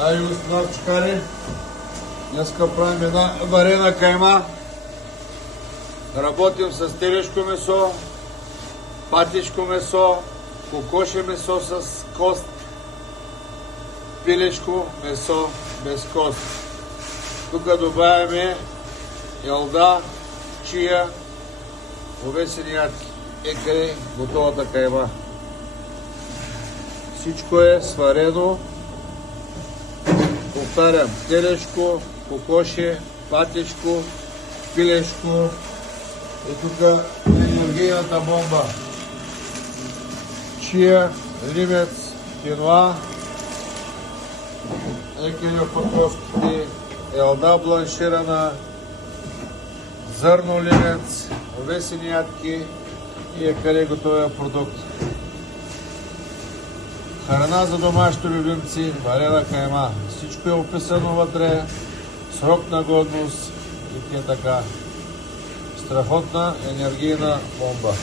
Ай, уставчикари. Днеска правим една варена кайма. Работим с телешко месо, патишко месо, кокоше месо с кост, пилешко месо без кост. Тук добавяме ялда, чия, овесени ядки. Къде готовата кайма. Всичко е сварено. Повтарям, телешко, кокоше, патешко, пилешко. И тук е енергийната бомба. Чия, ливец, киноа, екели опаковките, елда бланширана, зърно ливец, овесени ядки и екали готовия продукт. Храна за домашните любимци, варена кайма. Всичко е описано вътре, срок на годност и така. Страхотна енергийна бомба.